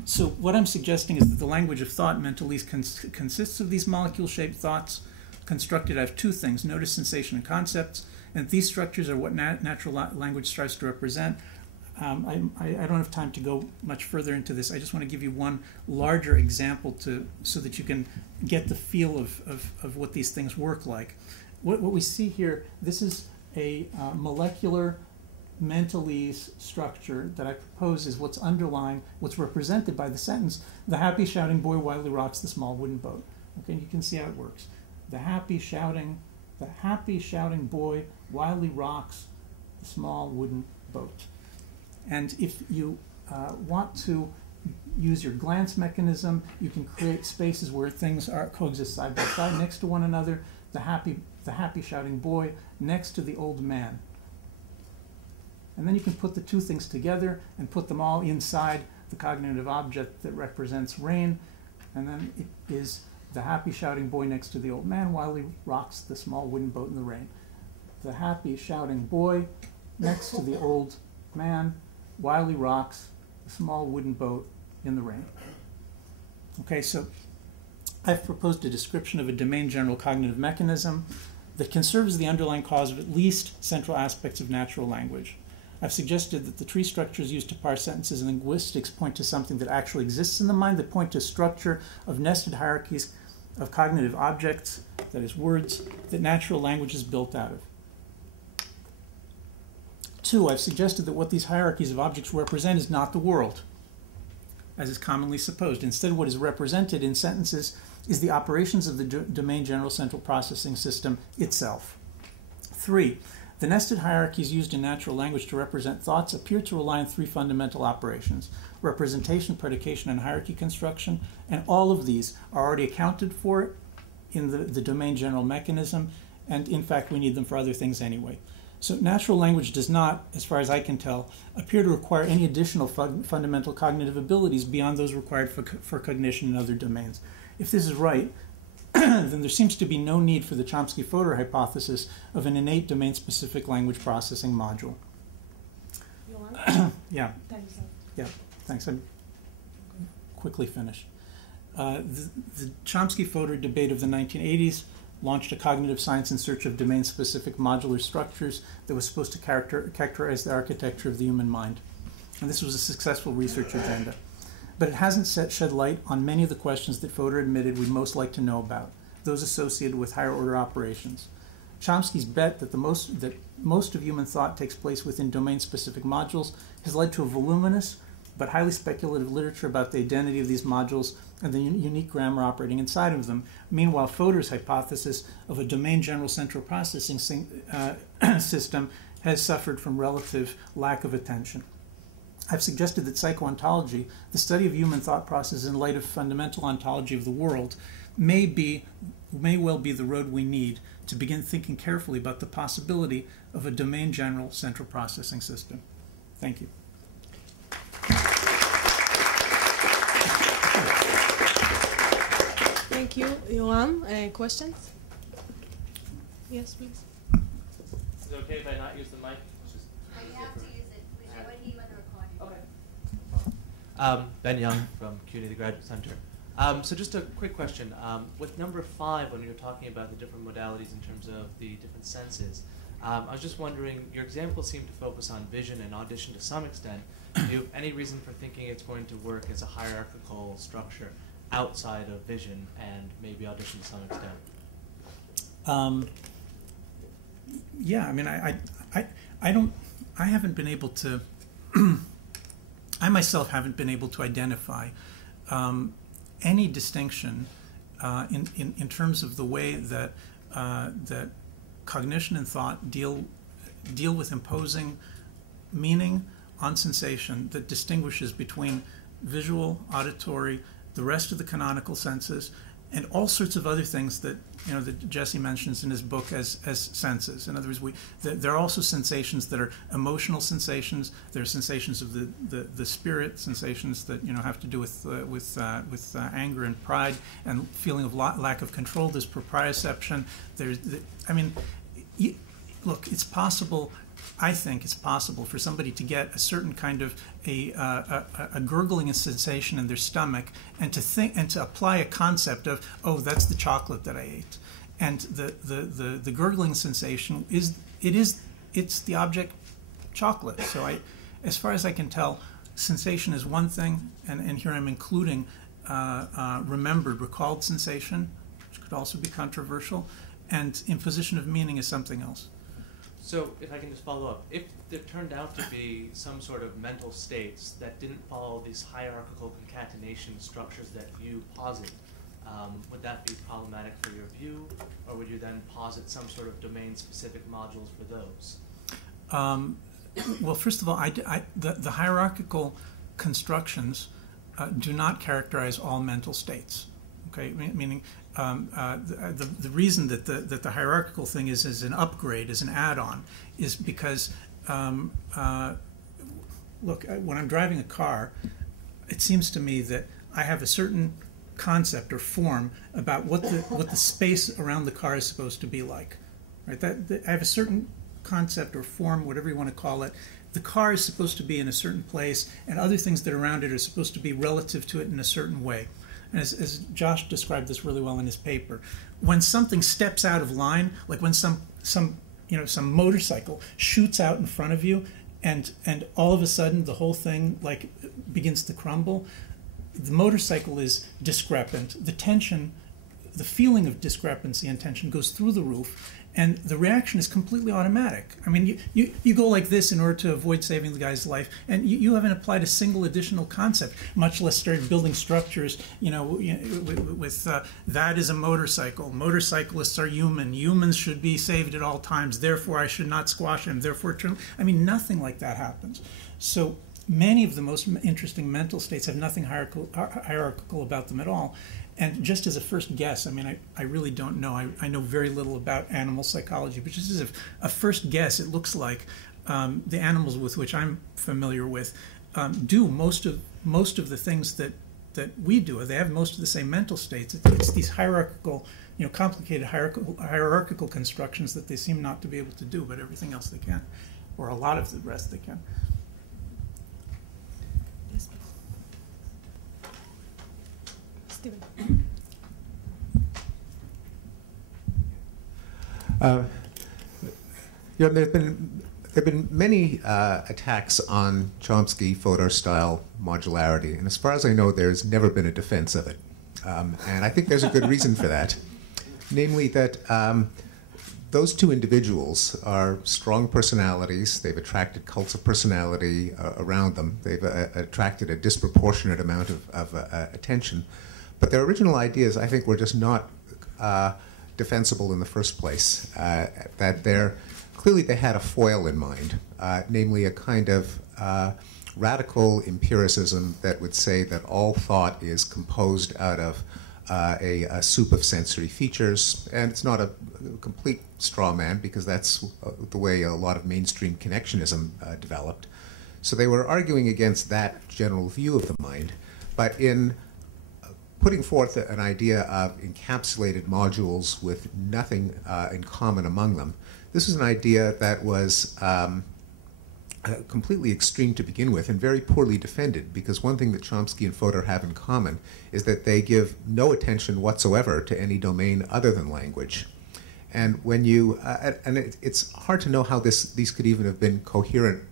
So what I'm suggesting is that the language of thought mentally consists of these molecule-shaped thoughts constructed out of two things, notice, sensation, and concepts, and these structures are what natural language strives to represent. I don't have time to go much further into this. I just want to give you one larger example so that you can get the feel of what these things work like. What we see here, this is a molecular mentalese structure that I propose is what's underlying, what's represented by the sentence, the happy shouting boy wildly rocks the small wooden boat. Okay, and you can see how it works. The happy shouting boy wildly rocks the small wooden boat. And if you want to use your glance mechanism, you can create spaces where things coexist side by side next to one another. The happy shouting boy next to the old man. And then you can put the two things together and put them all inside the cognitive object that represents rain. And then it is the happy shouting boy next to the old man while he rocks the small wooden boat in the rain. The happy shouting boy next to the old man while he rocks the small wooden boat in the rain. Okay, so I've proposed a description of a domain general cognitive mechanism that can serve as the underlying cause of at least central aspects of natural language. I've suggested that the tree structures used to parse sentences in linguistics point to something that actually exists in the mind, that point to a structure of nested hierarchies of cognitive objects, that is words, that natural language is built out of. Two, I've suggested that what these hierarchies of objects represent is not the world, as is commonly supposed. Instead, what is represented in sentences is the operations of the domain general central processing system itself. Three, the nested hierarchies used in natural language to represent thoughts appear to rely on three fundamental operations: representation, predication, and hierarchy construction, and all of these are already accounted for in the domain general mechanism, and in fact we need them for other things anyway. So natural language does not, as far as I can tell, appear to require any additional fundamental cognitive abilities beyond those required for cognition in other domains. If this is right, then there seems to be no need for the Chomsky-Fodor hypothesis of an innate domain-specific language processing module. Yoram? Yeah. Thanks. Yeah, thanks. I'm quickly finished. The Chomsky-Fodor debate of the 1980s launched a cognitive science in search of domain-specific modular structures that was supposed to characterize the architecture of the human mind. And this was a successful research agenda. But it hasn't shed light on many of the questions that Fodor admitted we'd most like to know about, those associated with higher-order operations. Chomsky's bet that most of human thought takes place within domain-specific modules has led to a voluminous but highly speculative literature about the identity of these modules and the unique grammar operating inside of them. Meanwhile, Fodor's hypothesis of a domain general central processing system has suffered from relative lack of attention. I've suggested that psycho-ontology, the study of human thought processes in light of fundamental ontology of the world, may well be the road we need to begin thinking carefully about the possibility of a domain general central processing system. Thank you. Thank you, Yoram. Questions? Yes, please. Is it okay if I not use the mic? You have to use it. We should when he went the recording. Okay. Ben Young from CUNY, the Graduate Center. So just a quick question. With number 5, when you were talking about the different modalities in terms of the different senses, I was just wondering, your examples seem to focus on vision and audition to some extent. Do you have any reason for thinking it's going to work as a hierarchical structure outside of vision and maybe audition to some extent? Yeah, I mean, I haven't been able to, I myself haven't been able to identify any distinction in terms of the way that that cognition and thought deal with imposing meaning on sensation that distinguishes between visual, auditory, the rest of the canonical senses, and all sorts of other things that that Jesse mentions in his book as senses. In other words, there are also sensations that are emotional sensations. There are sensations of the spirit, sensations that have to do with anger and pride and feeling of lack of control. There's proprioception. Look, it's possible. I think it's possible for somebody to get a certain kind of a gurgling sensation in their stomach, and to apply a concept of, oh, that's the chocolate that I ate, and the gurgling sensation it's the object chocolate. So as far as I can tell, sensation is one thing, and here I'm including recalled sensation, which could also be controversial, and imposition of meaning is something else. So if I can just follow up, if there turned out to be some sort of mental states that didn't follow these hierarchical concatenation structures that you posit, would that be problematic for your view, or would you then posit some sort of domain-specific modules for those? Well, first of all, the hierarchical constructions do not characterize all mental states. Okay, meaning the reason that the hierarchical thing is an upgrade, is an add-on, is because look, when I'm driving a car, it seems to me that I have a certain concept or form about what the space around the car is supposed to be like. Right? I have a certain concept or form, whatever you want to call it. The car is supposed to be in a certain place, and other things that are around it are supposed to be relative to it in a certain way. And as Josh described this really well in his paper, when something steps out of line, like when some motorcycle shoots out in front of you, and all of a sudden the whole thing like begins to crumble, the motorcycle is discrepant. The tension, the feeling of discrepancy and tension goes through the roof, and the reaction is completely automatic. I mean, you go like this in order to avoid saving the guy's life, and you haven't applied a single additional concept, much less started building structures, with that is a motorcycle. Motorcyclists are human. Humans should be saved at all times. Therefore, I should not squash him. Therefore, nothing like that happens. So many of the most interesting mental states have nothing hierarchical about them at all. And just as a first guess, I really don't know. I know very little about animal psychology, but just as a first guess, it looks like the animals with which I'm familiar with do most of the things that we do. They have most of the same mental states. It's these hierarchical, complicated hierarchical constructions that they seem not to be able to do, but everything else they can, or a lot of the rest they can. Yes, please. Steven. There have been many attacks on Chomsky Fodor-style modularity, and as far as I know, there's never been a defense of it. And I think there's a good reason for that, namely that those two individuals are strong personalities. They've attracted cults of personality around them. They've attracted a disproportionate amount of attention. But their original ideas, I think, were just not defensible in the first place. Clearly they had a foil in mind, namely a kind of radical empiricism that would say that all thought is composed out of a soup of sensory features. And it's not a complete straw man, because that's the way a lot of mainstream connectionism developed. So they were arguing against that general view of the mind. But in putting forth an idea of encapsulated modules with nothing in common among them, this is an idea that was completely extreme to begin with and very poorly defended, because one thing that Chomsky and Fodor have in common is that they give no attention whatsoever to any domain other than language. And when it's hard to know how these could even have been coherent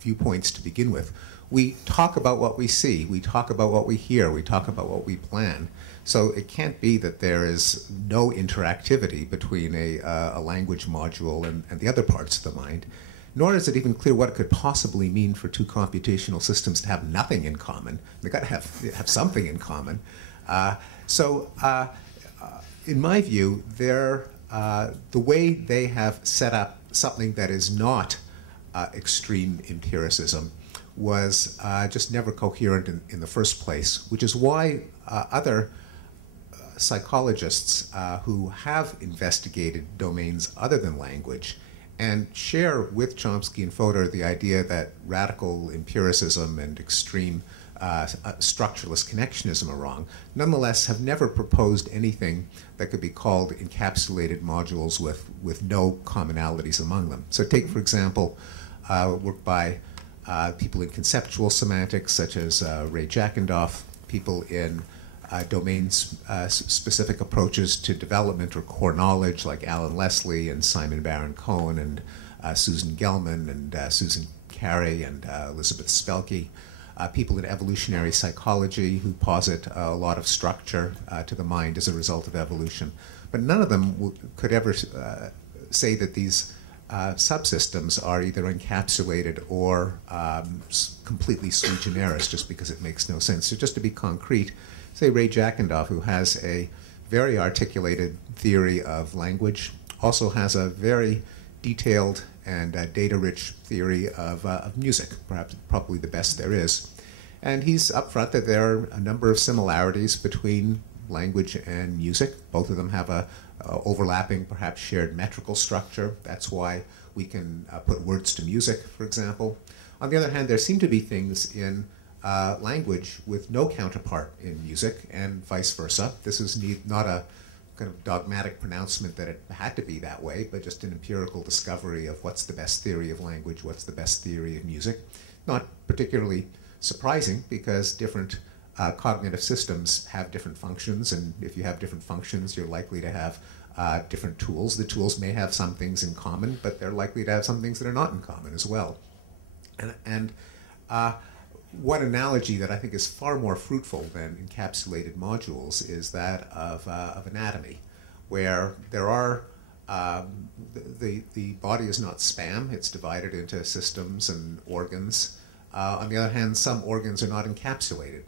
viewpoints to begin with. We talk about what we see, we talk about what we hear, we talk about what we plan. So it can't be that there is no interactivity between a language module and the other parts of the mind, nor is it even clear what it could possibly mean for two computational systems to have nothing in common. They've got to have something in common. In my view, the way they have set up something that is not extreme empiricism was just never coherent in the first place, which is why other psychologists who have investigated domains other than language and share with Chomsky and Fodor the idea that radical empiricism and extreme structuralist connectionism are wrong, nonetheless have never proposed anything that could be called encapsulated modules with no commonalities among them. So take, for example, work by people in conceptual semantics, such as Ray Jackendoff, people in domain-specific approaches to development or core knowledge, like Alan Leslie and Simon Baron-Cohen and Susan Gelman and Susan Carey and Elizabeth Spelke. People in evolutionary psychology who posit a lot of structure to the mind as a result of evolution. But none of them could ever say that these subsystems are either encapsulated or completely sui generis, just because it makes no sense. So just to be concrete, say Ray Jackendoff, who has a very articulated theory of language, also has a very detailed and data-rich theory of music, probably the best there is. And he's upfront that there are a number of similarities between language and music. Both of them have a overlapping, perhaps shared metrical structure. That's why we can put words to music, for example. On the other hand, there seem to be things in language with no counterpart in music, and vice versa. This is not a kind of dogmatic pronouncement that it had to be that way, but just an empirical discovery of what's the best theory of language, what's the best theory of music. Not particularly surprising, because different cognitive systems have different functions, and if you have different functions, you're likely to have different tools. The tools may have some things in common, but they're likely to have some things that are not in common as well. And one analogy that I think is far more fruitful than encapsulated modules is that of anatomy, where there are, the body is not spam, it's divided into systems and organs. On the other hand, some organs are not encapsulated,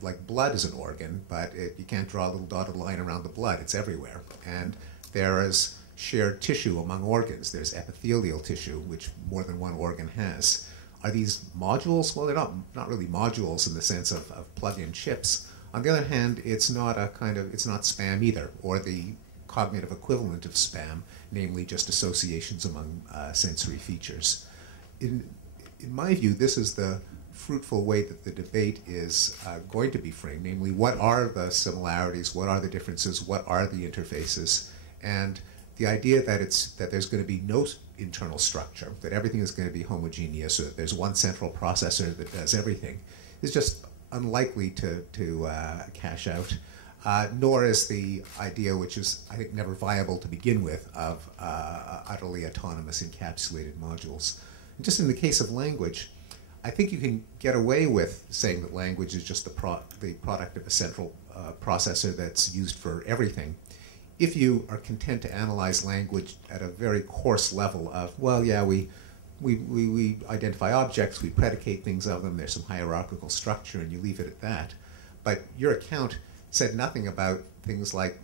like blood is an organ, but you can't draw a little dotted line around the blood, it's everywhere. And there is shared tissue among organs. There's epithelial tissue, which more than one organ has. Are these modules? Well, they're not really modules in the sense of plug-in chips. On the other hand, it's not spam either, or the cognitive equivalent of spam, namely just associations among sensory features. In my view, this is the fruitful way that the debate is going to be framed, namely, what are the similarities, what are the differences, what are the interfaces, and the idea that there's going to be no internal structure, that everything is going to be homogeneous, or that there's one central processor that does everything, is just unlikely to cash out, nor is the idea, which is, I think, never viable to begin with, of utterly autonomous encapsulated modules. And just in the case of language, I think you can get away with saying that language is just the product of a central processor that's used for everything, if you are content to analyze language at a very coarse level of, well, yeah, we identify objects, we predicate things of them, there's some hierarchical structure, and you leave it at that. But your account said nothing about things like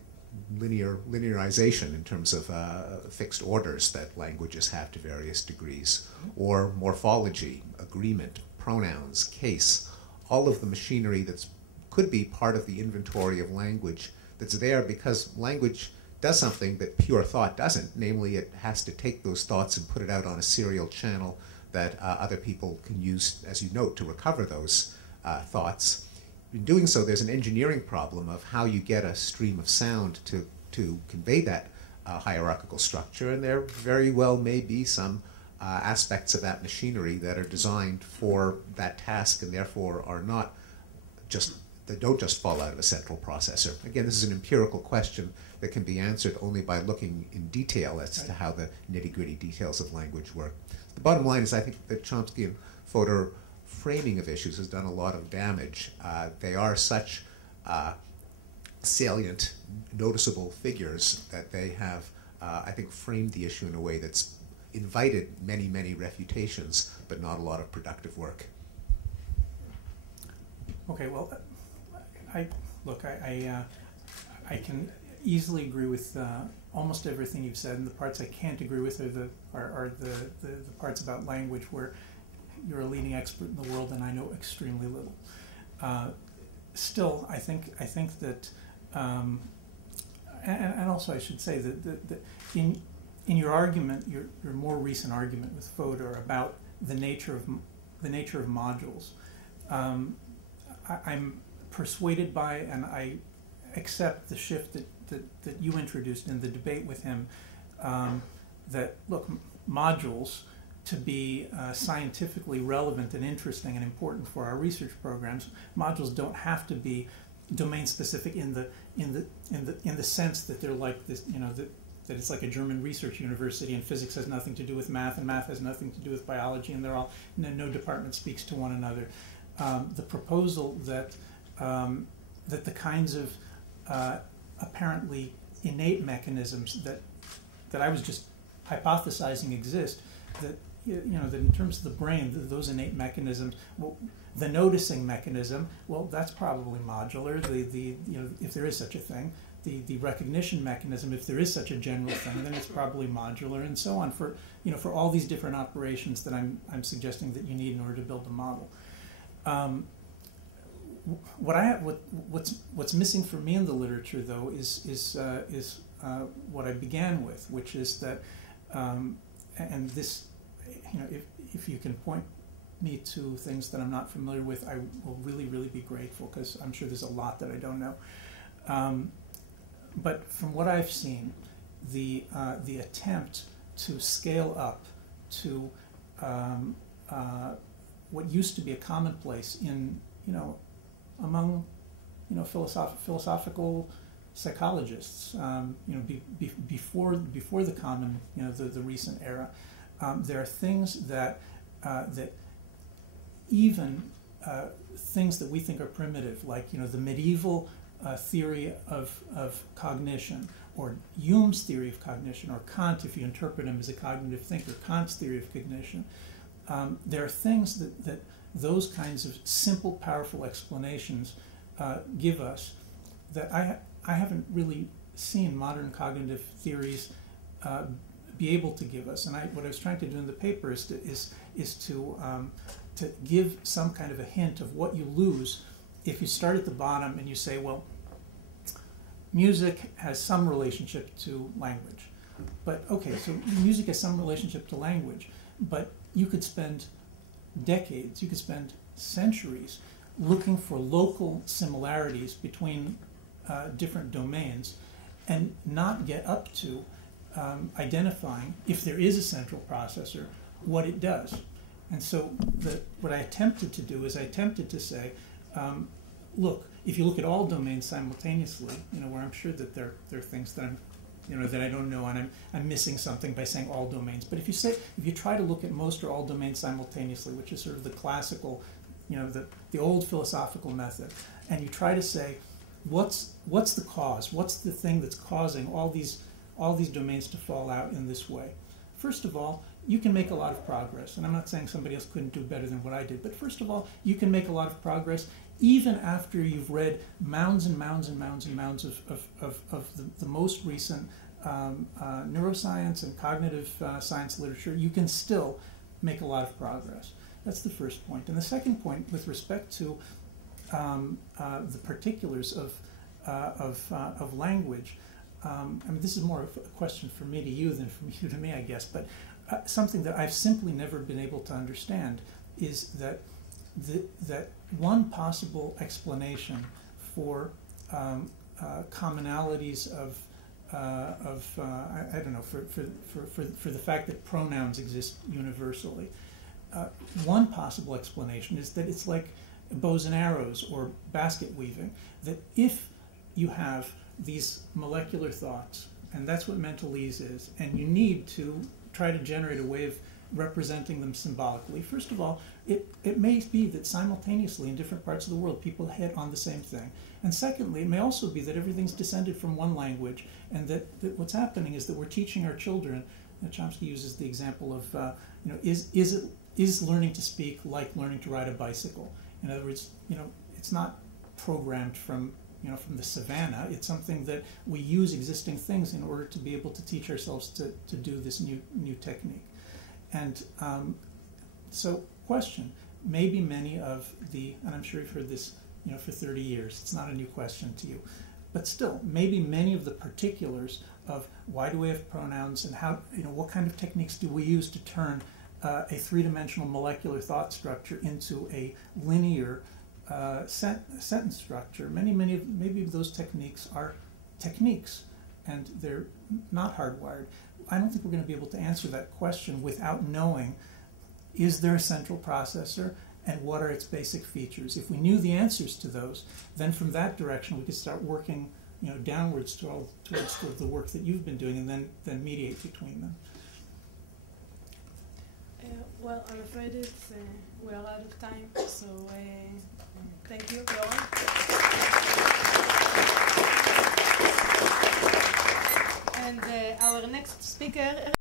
linearization in terms of fixed orders that languages have to various degrees, or morphology, agreement, pronouns, case, all of the machinery that could be part of the inventory of language that's there because language does something that pure thought doesn't, namely it has to take those thoughts and put it out on a serial channel that other people can use, as you note, to recover those thoughts. In doing so, there's an engineering problem of how you get a stream of sound to convey that hierarchical structure, and there very well may be some aspects of that machinery that are designed for that task and therefore are not just, they don't just fall out of a central processor. Again, this is an empirical question that can be answered only by looking in detail as to how the nitty-gritty details of language work. The bottom line is I think that Chomsky and Fodor framing of issues has done a lot of damage. They are such salient, noticeable figures that they have, I think, framed the issue in a way that's invited many, many refutations, but not a lot of productive work. Okay, well, I can easily agree with almost everything you've said, and the parts I can't agree with are the parts about language where you're a leading expert in the world and I know extremely little. Still, I think that, and also I should say that in your argument, your more recent argument with Fodor about the nature of modules, I'm persuaded by, and I accept the shift that you introduced in the debate with him, that, look, modules, to be scientifically relevant and interesting and important for our research programs, modules don't have to be domain specific in the sense that they're like this, that it's like a German research university and physics has nothing to do with math and math has nothing to do with biology, and they're all, no department speaks to one another. The proposal that the kinds of apparently innate mechanisms that I was just hypothesizing exist, that that in terms of the brain, those innate mechanisms, well, the noticing mechanism, well, that's probably modular. If there is such a thing, the recognition mechanism, if there is such a general thing, then it's probably modular, and so on for all these different operations that I'm suggesting that you need in order to build a model. What's missing for me in the literature, though, is what I began with, which is that, and this, if you can point me to things that I'm not familiar with, I will really, really be grateful, because I'm sure there's a lot that I don't know. But from what I've seen, the attempt to scale up to what used to be a commonplace in among philosophical psychologists, before the common, the recent era, there are things that even things that we think are primitive, like the medieval theory of cognition, or Hume's theory of cognition, or Kant, if you interpret him as a cognitive thinker, Kant's theory of cognition. There are things that those kinds of simple, powerful explanations give us that I haven't really seen modern cognitive theories be able to give us. And what I was trying to do in the paper is to give some kind of a hint of what you lose if you start at the bottom and you say, well, music has some relationship to language. But okay, so music has some relationship to language, but you could spend decades, you could spend centuries looking for local similarities between different domains and not get up to identifying, if there is a central processor, what it does. And so what I attempted to do is I attempted to say, look, if you look at all domains simultaneously, where I'm sure that there are things that that I don't know, and I'm missing something by saying all domains. But if you try to look at most or all domains simultaneously, which is sort of the classical, the old philosophical method, and you try to say, what's the cause? What's the thing that's causing all these domains to fall out in this way? First of all, you can make a lot of progress, and I'm not saying somebody else couldn't do better than what I did, but first of all, you can make a lot of progress even after you've read mounds and mounds and mounds and mounds of the most recent neuroscience and cognitive science literature. You can still make a lot of progress. That's the first point. And the second point, with respect to the particulars of language, I mean, this is more of a question from me to you than from you to me, I guess, but something that I've simply never been able to understand is that one possible explanation for commonalities of I don't know, for the fact that pronouns exist universally. One possible explanation is that it's like bows and arrows or basket weaving, that if you have these molecular thoughts, and that's what mentalese is, and you need to try to generate a way of representing them symbolically. First of all, it may be that simultaneously in different parts of the world people hit on the same thing. And secondly, it may also be that everything's descended from one language, and that what's happening is that we're teaching our children. Chomsky uses the example of, is learning to speak like learning to ride a bicycle? In other words, it's not programmed from the savannah. It's something that we use existing things in order to be able to teach ourselves to do this new technique. And so question. Maybe many of the, and I'm sure you've heard this, for 30 years. It's not a new question to you. But still, maybe many of the particulars of why do we have pronouns and how, what kind of techniques do we use to turn a three-dimensional molecular thought structure into a linear sentence structure. Maybe those techniques are techniques, and they're not hardwired. I don't think we're going to be able to answer that question without knowing, is there a central processor, and what are its basic features? If we knew the answers to those, then from that direction we could start working, downwards towards the work that you've been doing, and then mediate between them. Well, I'm afraid we are out of time, so thank you, Yoram. And our next speaker